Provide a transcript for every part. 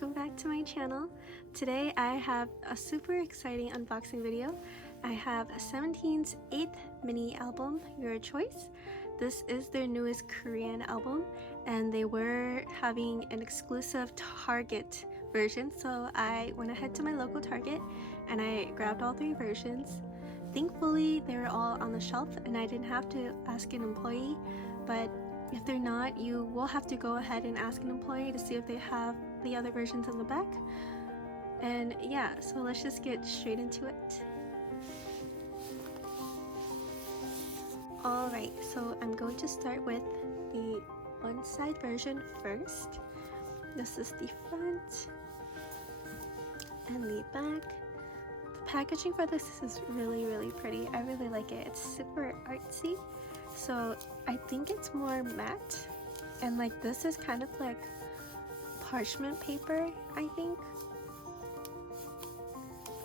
welcome back to my channel. Today I have a super exciting unboxing video. I have 17's 8th mini album, Your Choice. This is their newest Korean album and they were having an exclusive Target version, so I went ahead to my local Target and I grabbed all 3 versions. Thankfully they were all on the shelf and I didn't have to ask an employee, but if they're not, you will have to go ahead and ask an employee to see if they have the other versions in the back. And yeah, so let's just get straight into it. Alright, so I'm going to start with the one side version first. This is the front and the back. The packaging for this is really pretty. I really like it. It's super artsy. So I think it's more matte, and like this is kind of like parchment paper, I think.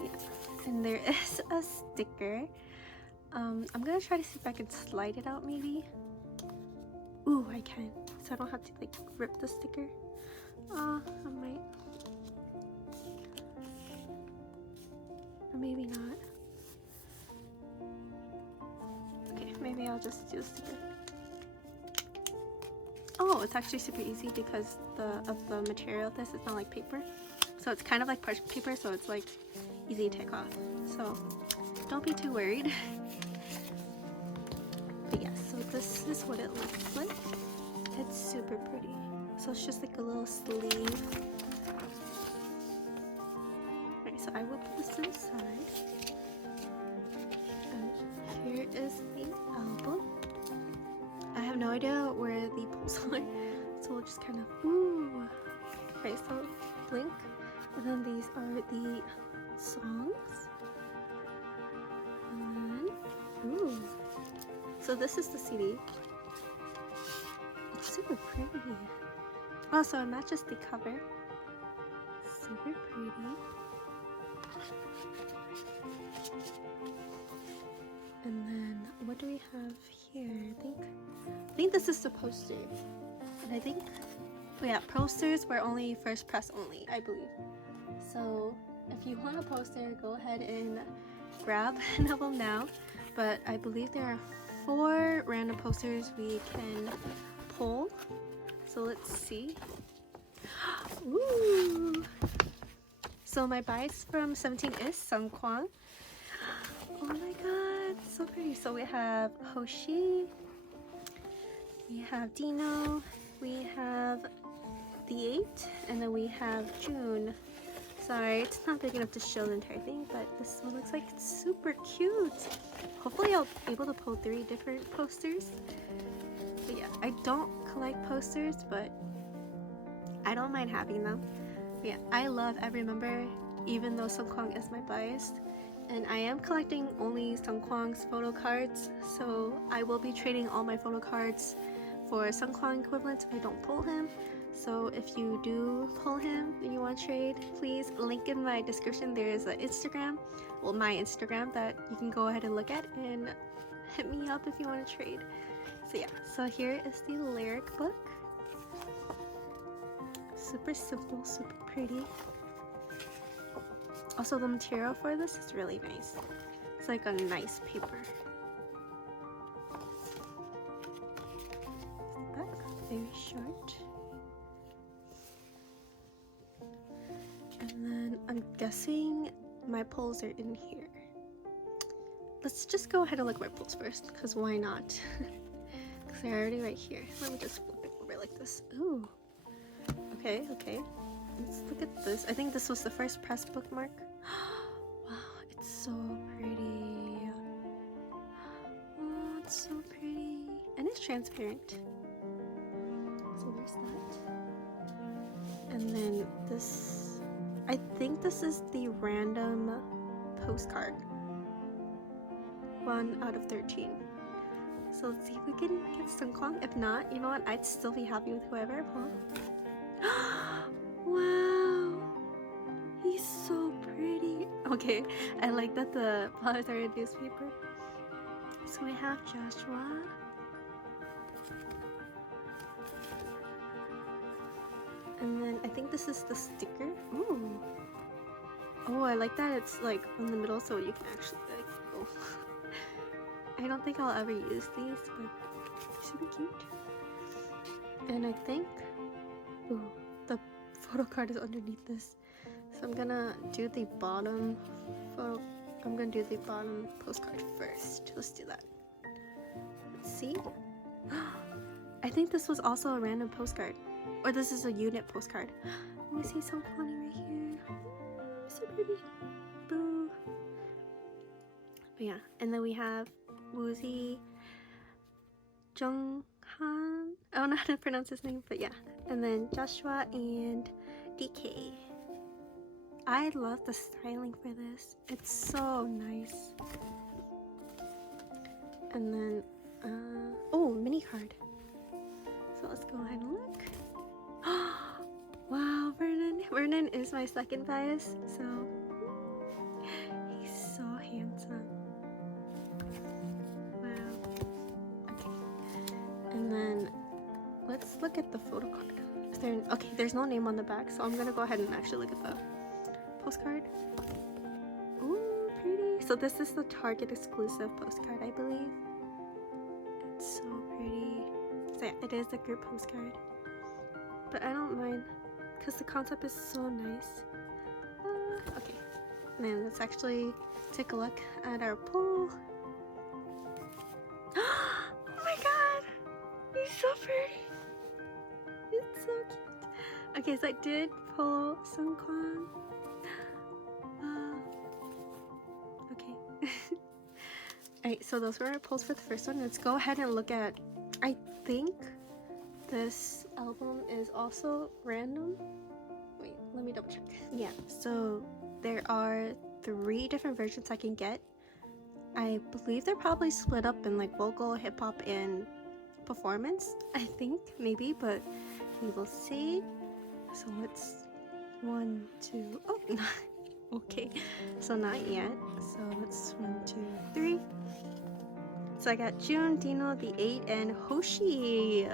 Yeah, and there is a sticker. I'm gonna try to see if I can slide it out maybe. Ooh, I can, so I don't have to like rip the sticker. I might, or maybe not. Maybe I'll just do the sticker. Oh, it's actually super easy because of the material of this. It's not like paper, so it's kind of like parchment paper, so it's like easy to take off. So don't be too worried. But yeah, so this is what it looks like. It's super pretty. So it's just like a little sleeve. Alright, so I will put this to the side. Here is the album. I have no idea where the poles are, so we'll just kind of okay, so blink, and then these are the songs, and then so this is the CD. It's super pretty. Oh, so it matches the cover. Super pretty. And then what do we have here? I think this is the poster. And I think, oh yeah, posters were only first press only, I believe. So if you want a poster, go ahead and grab an album now. But I believe there are 4 random posters we can pull. So let's see. Ooh! So my bias from 17 is Sungkwang. Oh my god, so pretty. So we have Hoshi, we have Dino, we have the 8, and then we have June. Sorry, it's not big enough to show the entire thing, but this one looks like it's super cute. Hopefully I'll be able to pull 3 different posters. But yeah, I don't collect posters, but I don't mind having them. But yeah, I love every member, even though Sungkwang is my bias. And I am collecting only Sungkwang's photo cards, so I will be trading all my photo cards for Sungkwang equivalents if I don't pull him. So if you do pull him and you want to trade, please link in my description. There is an Instagram, well, my Instagram, that you can go ahead and look at and hit me up if you want to trade. So yeah, so here is the lyric book. Super simple, super pretty. Also, the material for this is really nice. It's like a nice paper. Back, very short. And then I'm guessing my pulls are in here. Let's just go ahead and look at my pulls first, because why not? Because they're already right here. Let me just flip it over like this. Ooh. Okay. Let's look at this. I think this was the first press bookmark. Wow, it's so pretty. Oh, it's so pretty. And it's transparent. So there's that. And then this, I think this is the random postcard. 1 out of 13. So let's see if we can get Sungkwang. If not, you know what? I'd still be happy with whoever I pull. Wow, he's so pretty. Okay, I like that the flowers are in newspaper. So we have Joshua. And then I think this is the sticker. Ooh. Oh, I like that it's like in the middle so you can actually like, oh. I don't think I'll ever use these, but super cute. And I think, ooh, the photo card is underneath this. So I'm gonna do the bottom photo. I'm gonna do the bottom postcard first. Let's do that. Let's see. I think this was also a random postcard. Or this is a unit postcard. Let me see some Kwani right here. So pretty. Boo. But yeah, and then we have Woozy Junghan. I don't know how to pronounce his name, but yeah. And then Joshua and DK. I love the styling for this. It's so nice. And then, oh, mini card. So let's go ahead and look. Wow, Vernon. Vernon is my second bias, so he's so handsome. Wow. Okay. And then let's look at the photo card. Is there okay, there's no name on the back, so I'm gonna go ahead and actually look at the postcard. Ooh, pretty. So this is the Target exclusive postcard, I believe. It's so pretty. So yeah, it is a group postcard. But I don't mind because the concept is so nice. Okay, and then let's actually take a look at our pool. Oh my god! He's so pretty! It's so cute. Okay, so I did pull Sungkwan. Okay. Alright, so those were our pulls for the first one. Let's go ahead and look at, I think this album is also random. Wait, let me double check. Yeah, so there are 3 different versions I can get. I believe they're probably split up in like vocal, hip hop, and performance. I think, maybe, but we will see. So let's 1, 2, oh, okay, so not yet. So let's 1, 2, 3. So I got June, Dino, the 8, and Hoshi.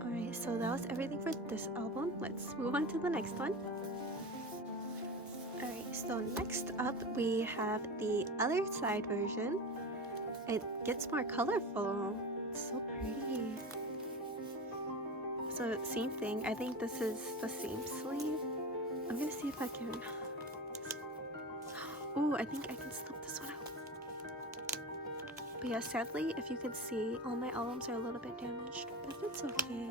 Alright, so that was everything for this album. Let's move on to the next one. Alright, so next up we have the other side version. It gets more colorful. It's so pretty. So same thing. I think this is the same sleeve. I'm gonna see if I can. Ooh, I think I can slip this one out. But yeah, sadly, if you can see, all my albums are a little bit damaged, but it's okay.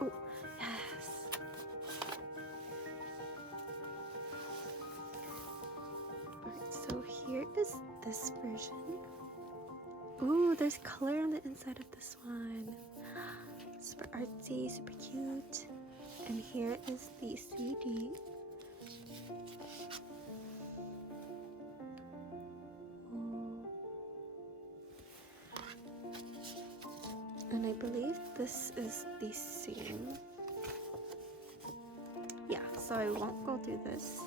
Oh, yes. Alright, so here is this version. Ooh, there's color on the inside of this one. Super artsy, super cute. And here is the CD. And I believe this is the same. Yeah, so I won't go through this.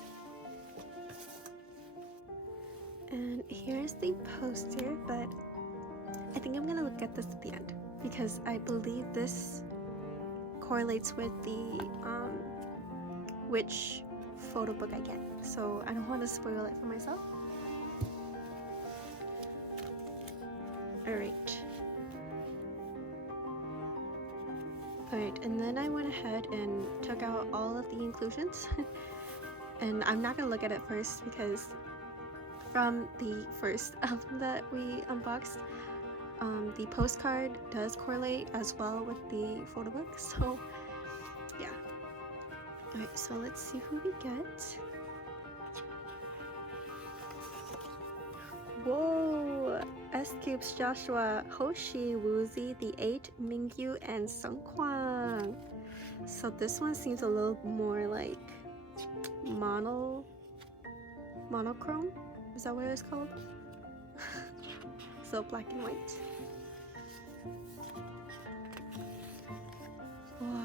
And here's the poster, but I think I'm gonna look at this at the end because I believe this correlates with the which photo book I get. So I don't want to spoil it for myself. Alright. Alright, and then I went ahead and took out all of the inclusions. And I'm not gonna look at it first because from the first album that we unboxed, the postcard does correlate as well with the photo book, so yeah. Alright, so let's see who we get. Whoa! S-Cube's Joshua, Hoshi, Woozy, The 8, Mingyu, and Sungkwang. So this one seems a little more like monochrome? Is that what it's called? So black and white. Wow.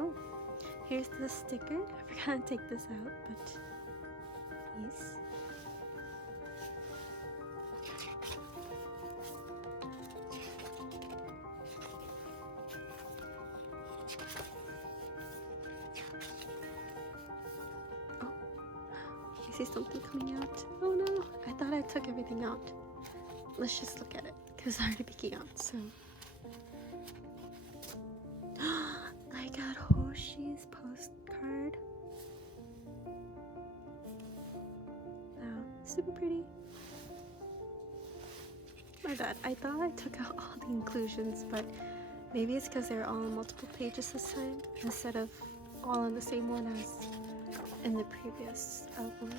Oh, here's the sticker. I forgot to take this out, but yes. Oh, I see something coming out. Oh no, I thought I took everything out. Let's just look at it, because it's already peeking out, so. I got Hoshi's postcard. Wow, super pretty. My bad, I thought I took out all the inclusions, but maybe it's because they're all on multiple pages this time, instead of all on the same one as in the previous album.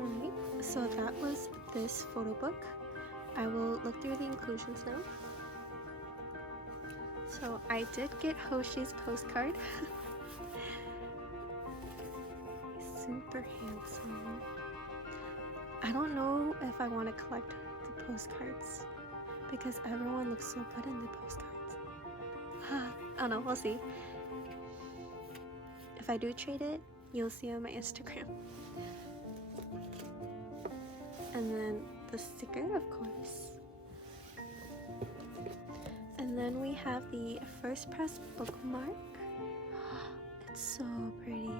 Alright, so that was this photo book. I will look through the inclusions now. So I did get Hoshi's postcard. Super handsome. I don't know if I want to collect the postcards because everyone looks so good in the postcards. I don't know, we'll see. If I do trade it, you'll see on my Instagram. And then the sticker, of course. And then we have the first press bookmark. It's so pretty.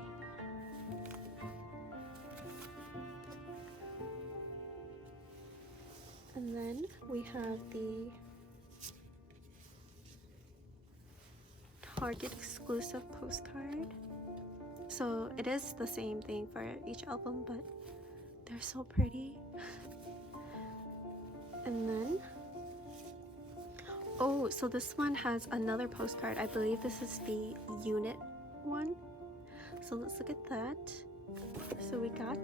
And then we have the Target exclusive postcard. So it is the same thing for each album, but they're so pretty. And then, oh, so this one has another postcard. I believe this is the unit one. So let's look at that. So we got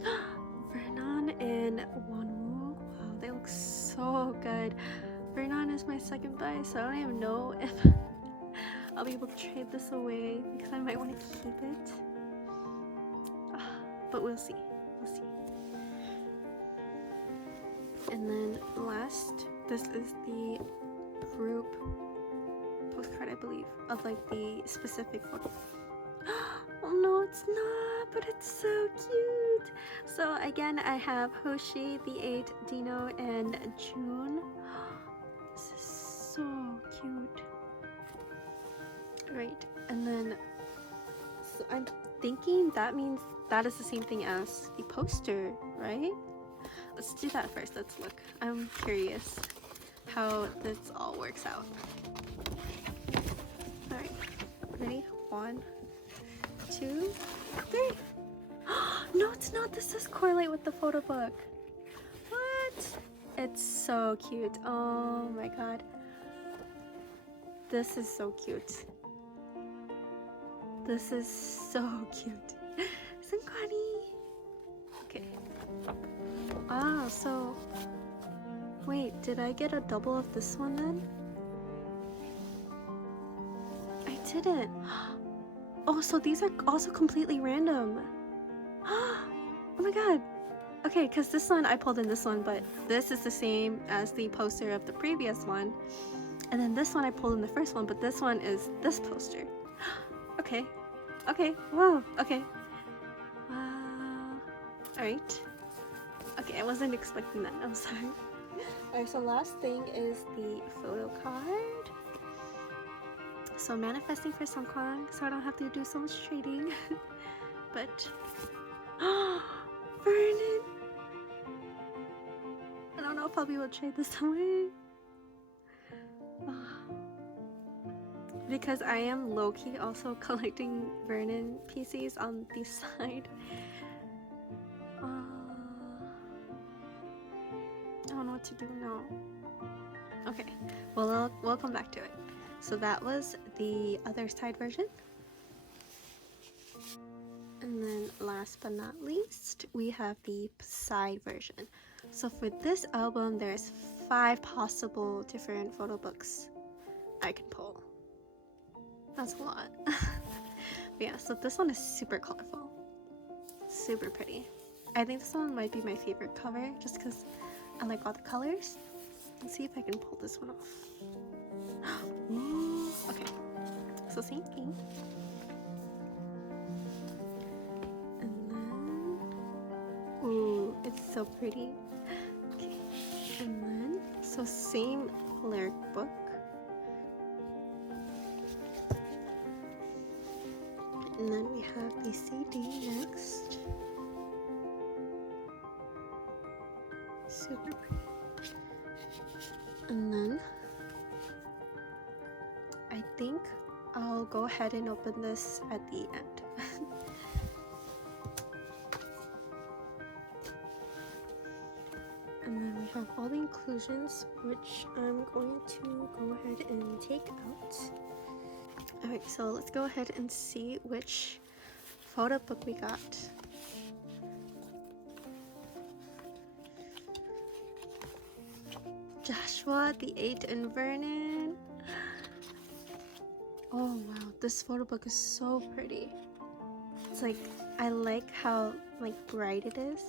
Vernon and Wonwoo. Wow, they look so good. Vernon is my second buy, so I don't even know if I'll be able to trade this away because I might want to keep it. But we'll see. We'll see. And then last this is the group postcard, I believe, of like the specific photo. Oh no, it's not, but it's so cute. So again, I have Hoshi, the 8, Dino, and June. This is so cute. Right, and then so I'm thinking that means that is the same thing as the poster, right? Let's do that first. Let's look. I'm curious how this all works out. Alright, ready? 1, 2, 3. No, it's not. This does correlate with the photo book. What? It's so cute. Oh my god. This is so cute. This is so cute. Sunkwani. Okay. Ah, so wait, did I get a double of this one then? I didn't. Oh, so these are also completely random. Oh my god. Okay, because this one, I pulled in this one, but this is the same as the poster of the previous one. And then this one I pulled in the first one, but this one is this poster. Okay. Okay. Whoa. Okay. Alright. Okay, I wasn't expecting that. I'm sorry. Alright, so last thing is the photo card. So manifesting for Songkwang, so I don't have to do so much trading. But Vernon! I don't know if I'll be able to trade this away. Because I am low-key also collecting Vernon PCs on the side. I don't know what to do now. Okay, well, we'll come back to it. So that was the other side version. And then last but not least, we have the side version. So for this album, there's 5 possible different photo books I can pull. That's a lot. But yeah, so this one is super colorful. Super pretty. I think this one might be my favorite cover just because I like all the colors. Let's see if I can pull this one off. Ooh, okay, so same thing. And then, ooh, it's so pretty. Okay, and then, so same lyric book. And then we have the CD next. Super pretty. And then I think I'll go ahead and open this at the end. And then we have all the inclusions, which I'm going to go ahead and take out. Alright, so let's go ahead and see which photo book we got. Joshua, the 8, and Vernon. Oh wow, this photo book is so pretty. It's like, I like how like bright it is.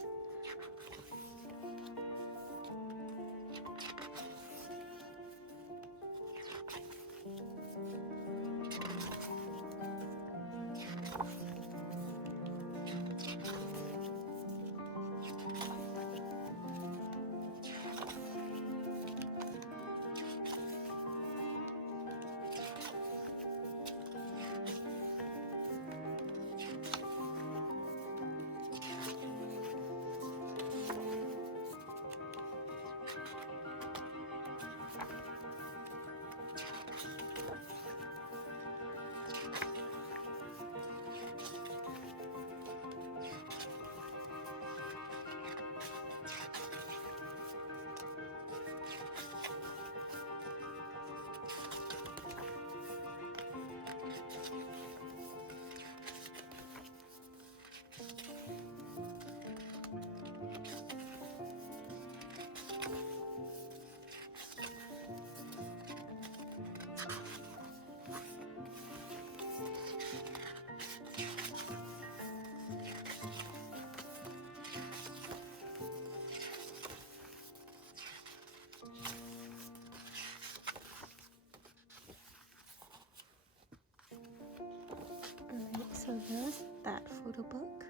was that photo book.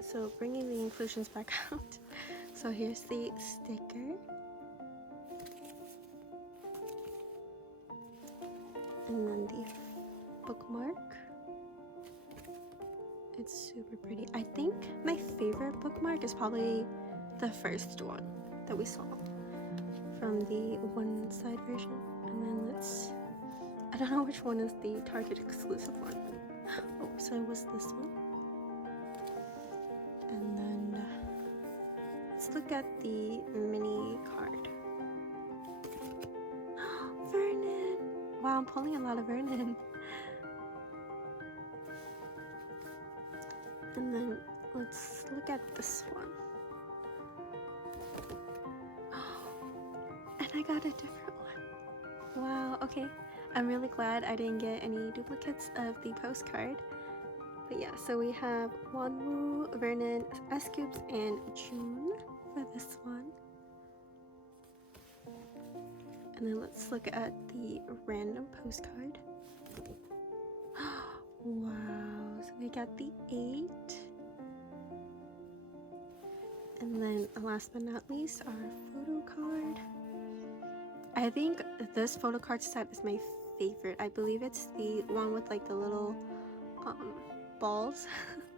So bringing the inclusions back out. So here's the sticker. And then the bookmark. It's super pretty. I think my favorite bookmark is probably the first one that we saw from the one side version. And then I don't know which one is the Target exclusive one. Oh, so it was this one. And then let's look at the mini card. Vernon! Wow, I'm pulling a lot of Vernon. And then let's look at this one. And I got a different one. Wow, okay. I'm really glad I didn't get any duplicates of the postcard. But yeah, so we have Wanwoo, Vernon, S-Scoops, and June for this one. And then let's look at the random postcard. Wow, so we got the 8. And then last but not least, our photo card. I think this photo card set is my favorite. I believe it's the one with like the little balls.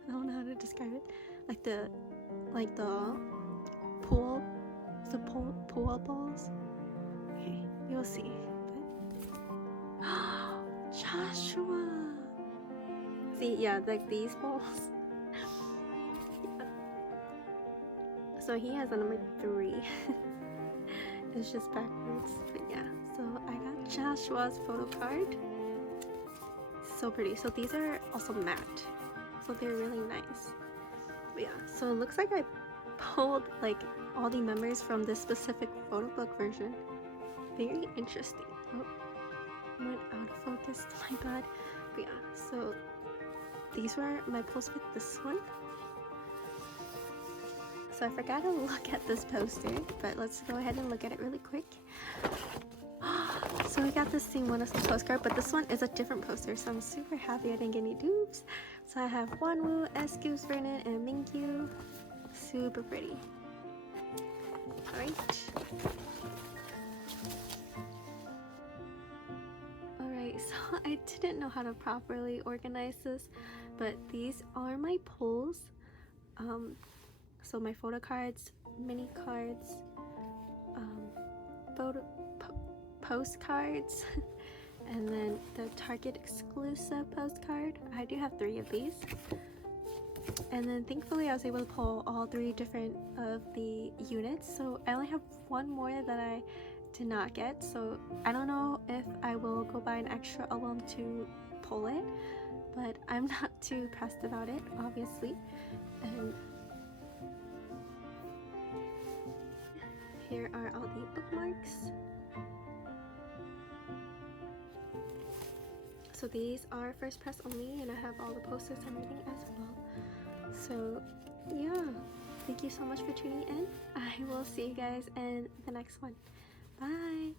I don't know how to describe it. Like the pool balls. Okay, you'll see. But Joshua. See, yeah, like these balls. Yeah. So he has a number 3. It's just backwards, but yeah. So I got Joshua's photo card. So pretty. So these are also matte, so they're really nice. But yeah, so it looks like I pulled like all the members from this specific photo book version. Very interesting. Oh, went out of focus. My bad. But yeah, so these were my pulls with this one. So I forgot to look at this poster, but let's go ahead and look at it really quick. So we got the same one as the postcard, but this one is a different poster, so I'm super happy I didn't get any dupes. So I have Wanwoo, S-Scoops, Vernon, and Mingyu. Super pretty. Alright. Alright, so I didn't know how to properly organize this, but these are my pulls. So my photo cards, mini cards, postcards, and then the Target exclusive postcard. I do have 3 of these. And then thankfully I was able to pull all 3 different of the units. So I only have 1 more that I did not get. So I don't know if I will go buy an extra album to pull it, but I'm not too pressed about it, obviously. And here are all the bookmarks. So these are first press only, and I have all the posters and everything as well. So yeah, thank you so much for tuning in. I will see you guys in the next one. Bye!